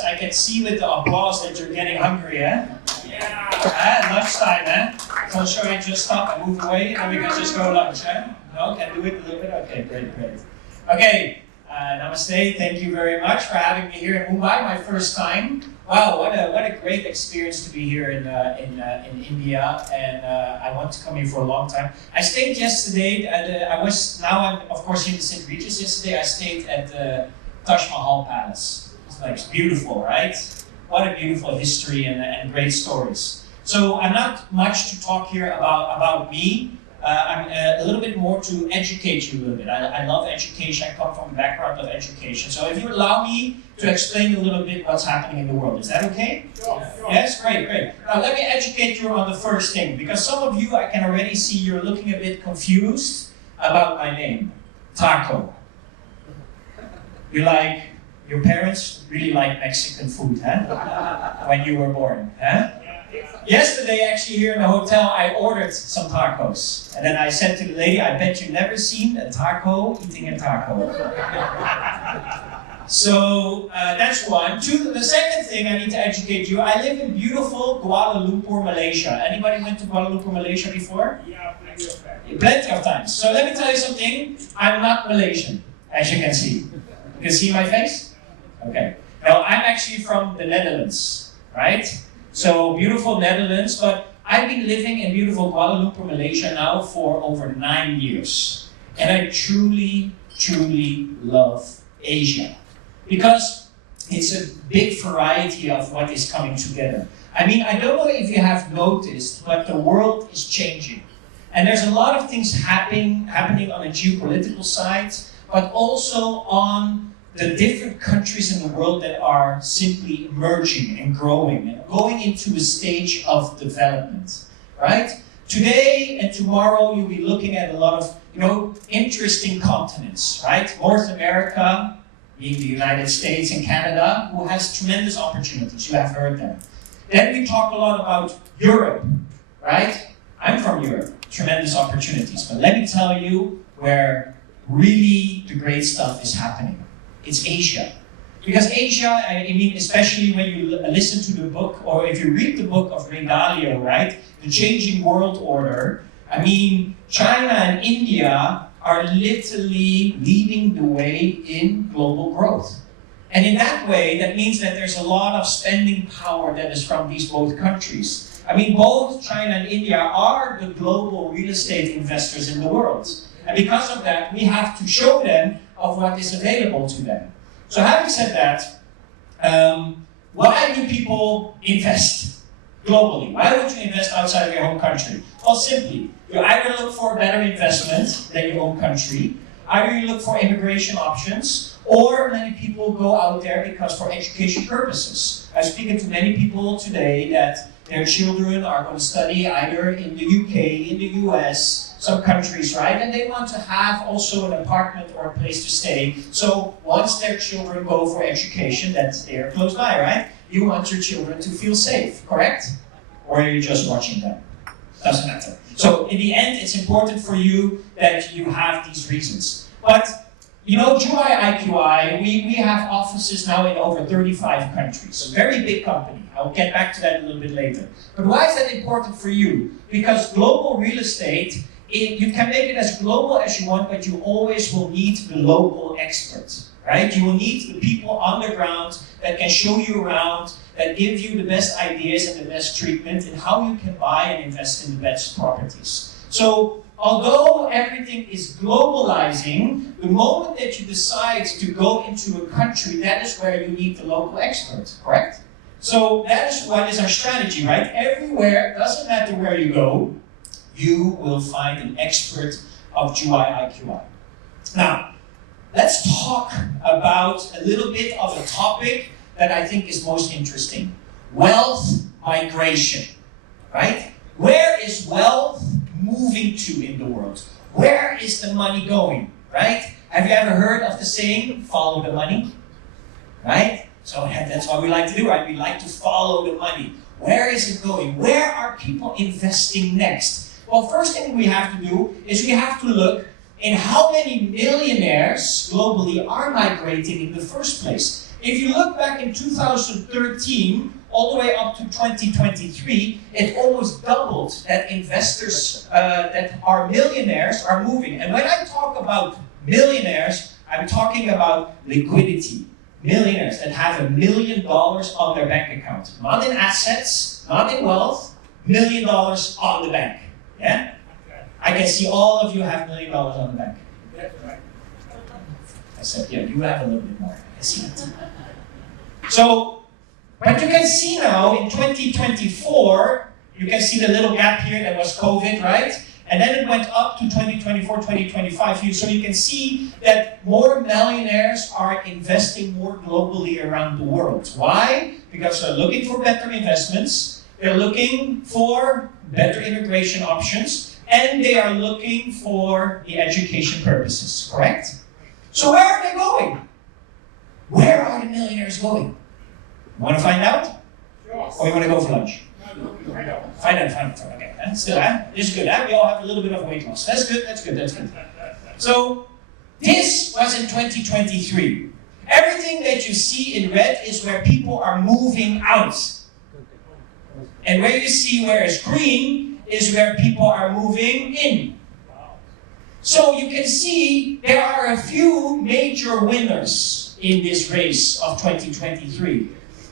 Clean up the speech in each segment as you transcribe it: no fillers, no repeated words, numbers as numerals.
I can see with the applause that you're getting hungry, eh? Yeah. Lunchtime, eh? So shall I just stop and move away, and then we can just go lunch, eh? No, can do it a little bit? Okay, great. Okay, namaste, thank you very much for having me here in Mumbai, my first time. Wow, what a great experience to be here in India, and I want to come here for a long time. I stayed yesterday, I'm of course in the St. Regis. Yesterday I stayed at the Taj Mahal Palace. It's beautiful, right? What a beautiful history and great stories. So I'm not much to talk here about me. I'm a little bit more to educate you a little bit. I love education. I come from a background of education. So if you allow me to explain a little bit what's happening in the world, is that okay? Sure. Yes, great. Now let me educate you on the first thing, because some of you, I can already see you're looking a bit confused about my name, Taco. Your parents really like Mexican food, huh? When you were born, huh? Yesterday, actually, here in the hotel, I ordered some tacos. And then I said to the lady, I bet you've never seen a taco eating a taco. So, that's one. Two, the second thing I need to educate you, I live in beautiful Kuala Lumpur, Malaysia. Anybody went to Kuala Lumpur, Malaysia before? Yeah, plenty of times. Plenty of times. So let me tell you something, I'm not Malaysian, as you can see. You can see my face? Okay. Now, I'm actually from the Netherlands, right? So, beautiful Netherlands, but I've been living in beautiful Kuala Lumpur, Malaysia now for over 9 years. And I truly love Asia. Because it's a big variety of what is coming together. I mean, I don't know if you have noticed, but the world is changing. And there's a lot of things happening on a geopolitical side, but also on the different countries in the world that are simply emerging and growing and going into a stage of development, right? Today and tomorrow you'll be looking at a lot of, interesting continents, right? North America, being the United States and Canada, who has tremendous opportunities. You have heard them. Then we talk a lot about Europe, right? I'm from Europe, tremendous opportunities. But let me tell you where really the great stuff is happening. It's Asia. Because Asia, I mean, especially when you listen to the book, or if you read the book of Ray Dalio, right? The Changing World Order. I mean, China and India are literally leading the way in global growth. And in that way, that means that there's a lot of spending power that is from these both countries. I mean, both China and India are the global real estate investors in the world. And because of that, we have to show them of what is available to them. So having said that, why do people invest globally? Why would you invest outside of your home country? Well, simply, you either look for a better investment than your own country, either you look for immigration options, or many people go out there because for education purposes. I'm speaking to many people today that their children are going to study either in the UK, in the US, some countries, right? And they want to have also an apartment or a place to stay. So once their children go for education, that's there close by, right? You want your children to feel safe, correct? Or are you just watching them? Doesn't matter. So in the end, it's important for you that you have these reasons. But Juwai IQI, we have offices now in over 35 countries. A very big company. I'll get back to that a little bit later. But why is that important for you? Because global real estate, you can make it as global as you want, but you always will need the local experts, right? You will need the people on the ground that can show you around, that give you the best ideas and the best treatment and how you can buy and invest in the best properties. So, although everything is globalizing, the moment that you decide to go into a country, that is where you need the local expert, correct? So that is what is our strategy, right? Everywhere, doesn't matter where you go, you will find an expert of Juwai IQI. Now, let's talk about a little bit of a topic that I think is most interesting. Wealth migration, right? Where is wealth moving to in the world? Where is the money going, right? Have you ever heard of the saying, follow the money? Right? So that's what we like to do, right? We like to follow the money. Where is it going? Where are people investing next? Well, first thing we have to do is we have to look in how many millionaires globally are migrating in the first place. If you look back in 2013, all the way up to 2023, it almost doubled that investors that are millionaires are moving. And when I talk about millionaires, I'm talking about liquidity. Millionaires that have $1 million on their bank account. Not in assets, not in wealth, $1 million on the bank. Yeah? I can see all of you have $1 million on the bank. I said, yeah, you have a little bit more. I see it. So, but you can see now in 2024, you can see the little gap here that was COVID, right? And then it went up to 2024, 2025. So you can see that more millionaires are investing more globally around the world. Why? Because they're looking for better investments, they're looking for better immigration options, and they are looking for the education purposes, correct? So where are they going? Where are the millionaires going? You want to find out? Yes. Or you want to go for lunch? Find out. Okay, that's still, this is good. We all have a little bit of weight loss. That's good. So, this was in 2023. Everything that you see in red is where people are moving out. And where you see where it's green is where people are moving in. So you can see there are a few major winners in this race of 2023.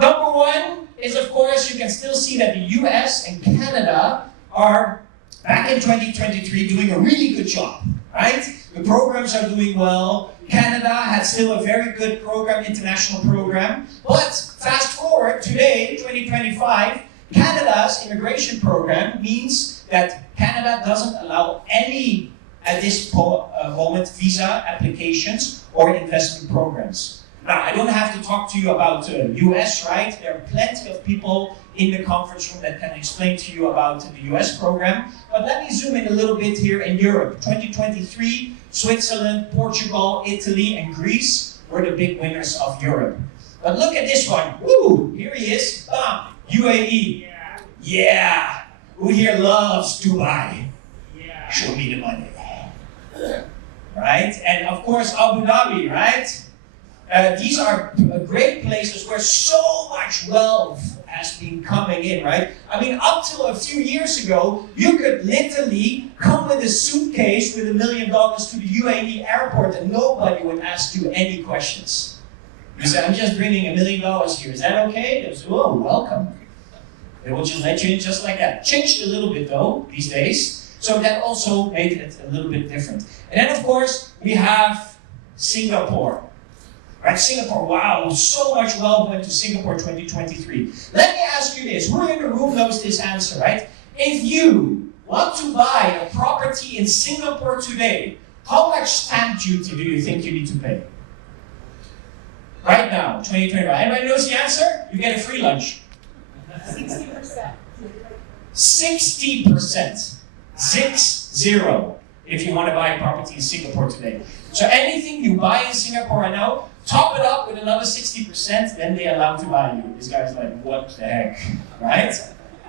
Number one is, of course, you can still see that the US and Canada are, back in 2023, doing a really good job, right? The programs are doing well. Canada had still a very good program, international program. But fast forward, today, 2025, Canada's immigration program means that Canada doesn't allow any, at this moment, visa applications or investment programs. Now, I don't have to talk to you about US, right? There are plenty of people in the conference room that can explain to you about the US program. But let me zoom in a little bit here in Europe. 2023, Switzerland, Portugal, Italy, and Greece were the big winners of Europe. But look at this one. Woo! Here he is. Bam! UAE. Yeah! Who here loves Dubai? Yeah. Show me the money. Right? And of course, Abu Dhabi, right? These are great places where so much wealth has been coming in, right? I mean, up till a few years ago, you could literally come with a suitcase with $1 million to the UAE airport and nobody would ask you any questions. You say, I'm just bringing $1 million here. Is that okay? They say, oh, welcome. They will just let you in just like that. Changed a little bit though, these days. So that also made it a little bit different. And then of course, we have Singapore. Right, Singapore, wow, so much wealth went to Singapore 2023. Let me ask you this, who in the room knows this answer, right? If you want to buy a property in Singapore today, how much stamp duty do you think you need to pay? Right now, 2025. Anybody knows the answer? You get a free lunch. 60%. 60%. 6-0. If you want to buy a property in Singapore today. So anything you buy in Singapore right now, top it up with another 60%, then they allow to buy you. This guy's like, what the heck, right?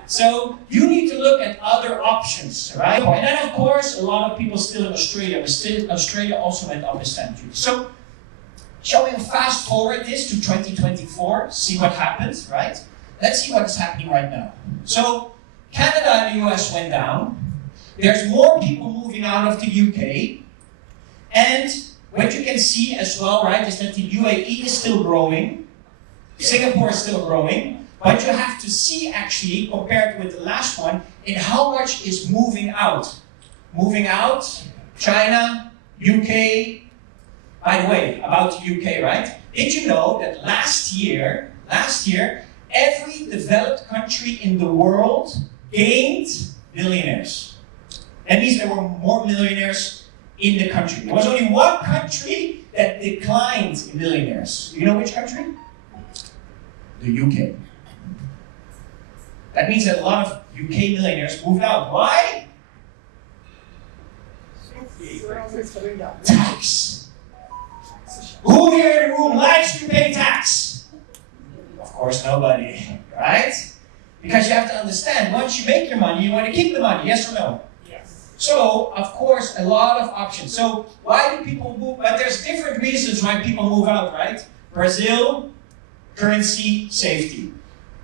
So you need to look at other options, right? And then of course, a lot of people still in Australia, but still Australia also went up in stamp duty. So shall we fast forward this to 2024, see what happens, right? Let's see what is happening right now. So Canada and the US went down. There's more people moving out of the UK. And what you can see as well, right, is that the UAE is still growing. Singapore is still growing. But you have to see actually, compared with the last one, in how much is moving out. Moving out, China, UK. By the way, about the UK, right? Did you know that last year, every developed country in the world gained millionaires? That means there were more millionaires in the country. There was only one country that declined in millionaires. Do you know which country? The UK. That means that a lot of UK millionaires moved out. Why? Tax. Who here in the room likes to pay tax? Of course, nobody, right? Because you have to understand, once you make your money, you want to keep the money, yes or no? Yes. So, of course, a lot of options. So, why do people move? But there's different reasons why people move out, right? Brazil, currency, safety.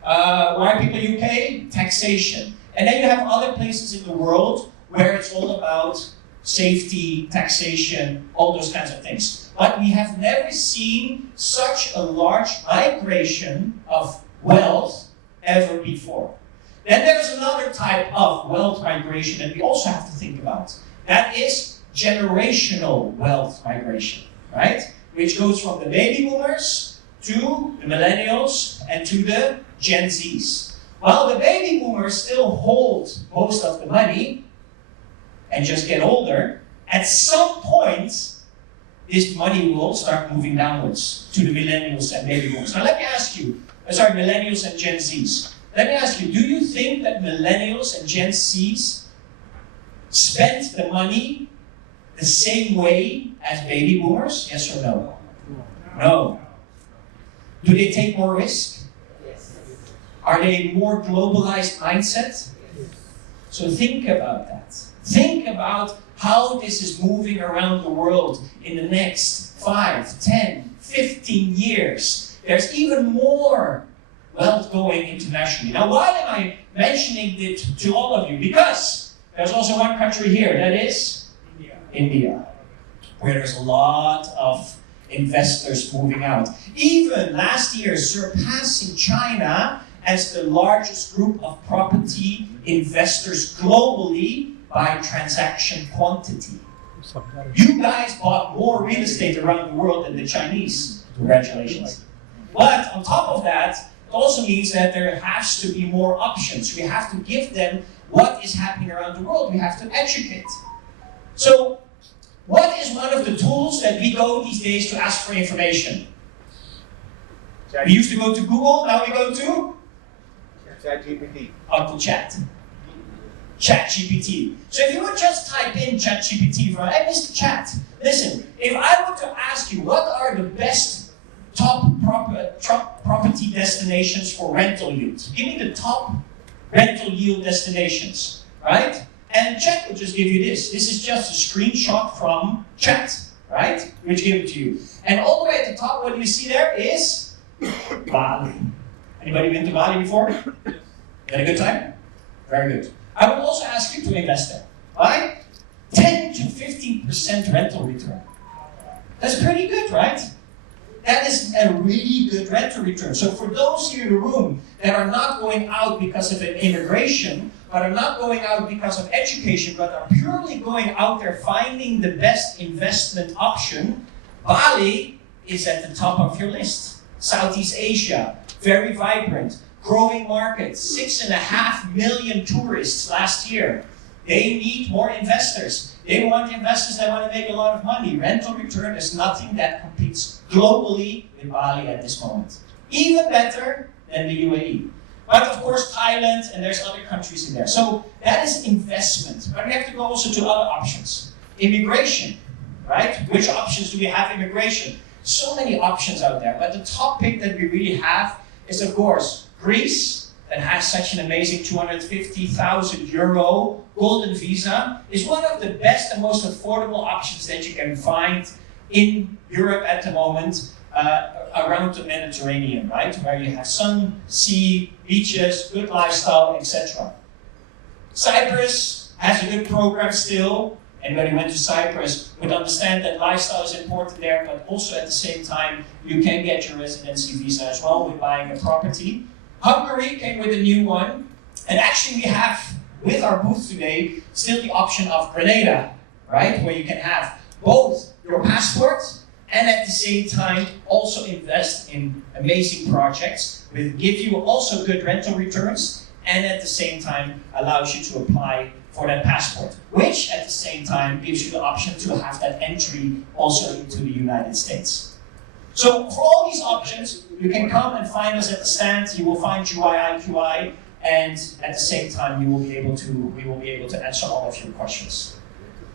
Why people UK? Taxation. And then you have other places in the world where it's all about safety, taxation, all those kinds of things. But we have never seen such a large migration of wealth ever before. Then there's another type of wealth migration that we also have to think about. That is generational wealth migration, right? Which goes from the baby boomers to the millennials and to the Gen Zs. While the baby boomers still hold most of the money and just get older, at some point, this money will start moving downwards to the millennials and baby boomers. Now let me ask you, millennials and Gen Zs. Let me ask you, do you think that millennials and Gen Zs spent the money the same way as baby boomers? Yes or no? No. Do they take more risk? Yes. Are they more globalized mindset? So think about that. Think about how this is moving around the world in the next 5, 10, 15 years. There's even more wealth going internationally. Now, why am I mentioning it to all of you? Because there's also one country here, that is India, where there's a lot of investors moving out. Even last year, surpassing China as the largest group of property investors globally by transaction quantity. You guys bought more real estate around the world than the Chinese. Congratulations. But on top of that, it also means that there has to be more options. We have to give them what is happening around the world. We have to educate. So, what is one of the tools that we go these days to ask for information? We used to go to Google, now we go to? ChatGPT. Uncle Chat. ChatGPT. So if you would just type in ChatGPT for, hey, Mr. Chat, listen, if I were to ask you what are the best top property destinations for rental yield, give me the top rental yield destinations, right? And Chat will just give you this. This is just a screenshot from Chat, right? Which give it to you. And all the way at the top, what you see there is Bali. Anybody been to Bali before? Had a good time? Very good. I would also ask you to invest there. Why? 10 to 15% rental return. That's pretty good, right? That is a really good rental return. So for those here in the room that are not going out because of immigration, but are not going out because of education, but are purely going out there finding the best investment option, Bali is at the top of your list. Southeast Asia, very vibrant, growing market, 6.5 million tourists last year. They need more investors. They want investors that want to make a lot of money. Rental return is nothing that competes globally with Bali at this moment. Even better than the UAE. But of course Thailand, and there's other countries in there. So that is investment. But we have to go also to other options. Immigration, right? Which options do we have immigration? So many options out there. But the top pick that we really have is of course Greece, that has such an amazing 250,000 euro golden visa, is one of the best and most affordable options that you can find in Europe at the moment, around the Mediterranean, right? Where you have sun, sea, beaches, good lifestyle, etc. Cyprus has a good program still. Anybody who went to Cyprus would understand that lifestyle is important there, but also at the same time, you can get your residency visa as well with buying a property. Hungary came with a new one, and actually we have, with our booth today, still the option of Grenada, right? Where you can have both your passport and at the same time also invest in amazing projects, which give you also good rental returns, and at the same time allows you to apply for that passport, which at the same time gives you the option to have that entry also into the United States. So for all these options, you can come and find us at the stand. You will find Juwai IQI, and at the same time, we will be able to answer all of your questions.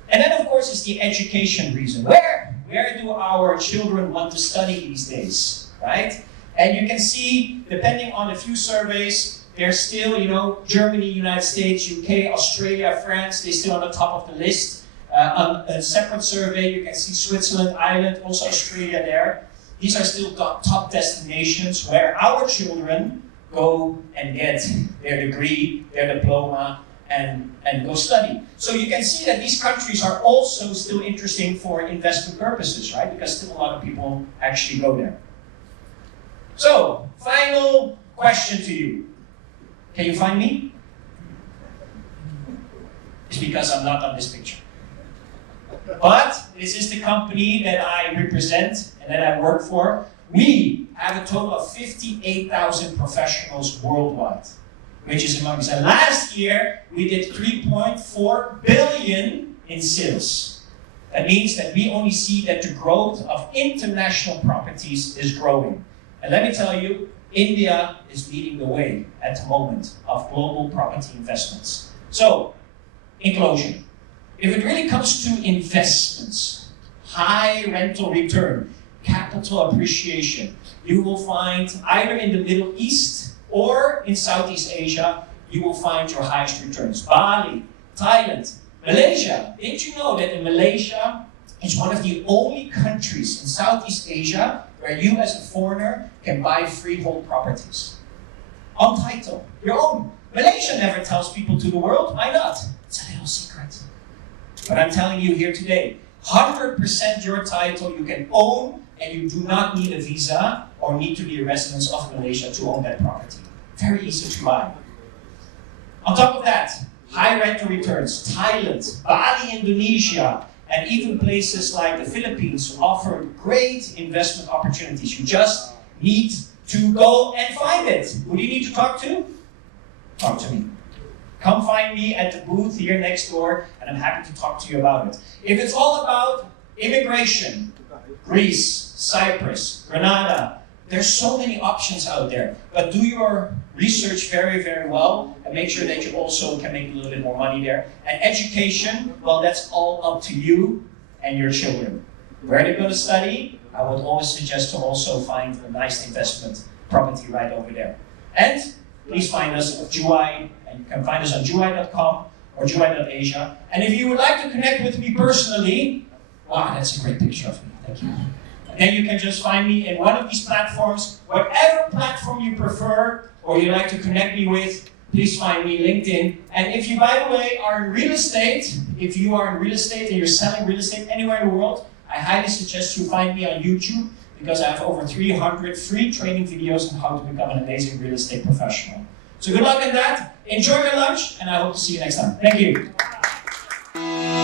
And then, of course, is the education reason. Where do our children want to study these days, right? And you can see, depending on a few surveys, they're still, you know, Germany, United States, UK, Australia, France, they're still on the top of the list. On a separate survey, you can see Switzerland, Ireland, also Australia there. These are still top destinations where our children go and get their degree, their diploma, and go study. So you can see that these countries are also still interesting for investment purposes, right? Because still a lot of people actually go there. So, final question to you. Can you find me? It's because I'm not on this picture. But this is the company that I represent and that I work for. We have a total of 58,000 professionals worldwide, which is amongst. And last year, we did 3.4 billion in sales. That means that we only see that the growth of international properties is growing. And let me tell you, India is leading the way at the moment of global property investments. So, in closing, if it really comes to investments, high rental return, capital appreciation, you will find either in the Middle East or in Southeast Asia, you will find your highest returns. Bali, Thailand, Malaysia. Didn't you know that in Malaysia, it's one of the only countries in Southeast Asia where you as a foreigner can buy freehold properties. On title, your own. Malaysia never tells people to the world, why not? It's a little secret. But I'm telling you here today, 100% your title you can own, and you do not need a visa or need to be a resident of Malaysia to own that property. Very easy to buy. On top of that, high rental returns. Thailand, Bali, Indonesia, and even places like the Philippines offer great investment opportunities. You just need to go and find it. Who do you need to talk to? Talk to me. Come find me at the booth here next door, and I'm happy to talk to you about it. If it's all about immigration, Greece, Cyprus, Grenada, there's so many options out there. But do your research very, very well, and make sure that you also can make a little bit more money there. And education, well, that's all up to you and your children. Where they're going to study, I would always suggest to also find a nice investment property right over there. And please find us at Juwai, and you can find us on juwai.com or juwai.asia. And if you would like to connect with me personally, wow, that's a great picture of me. Thank you. And then you can just find me in one of these platforms, whatever platform you prefer or you like to connect me with, please find me LinkedIn. And if you, by the way, are in real estate, if you are in real estate and you're selling real estate anywhere in the world, I highly suggest you find me on YouTube, because I have over 300 free training videos on how to become an amazing real estate professional. So good luck in that, enjoy your lunch, and I hope to see you next time. Thank you.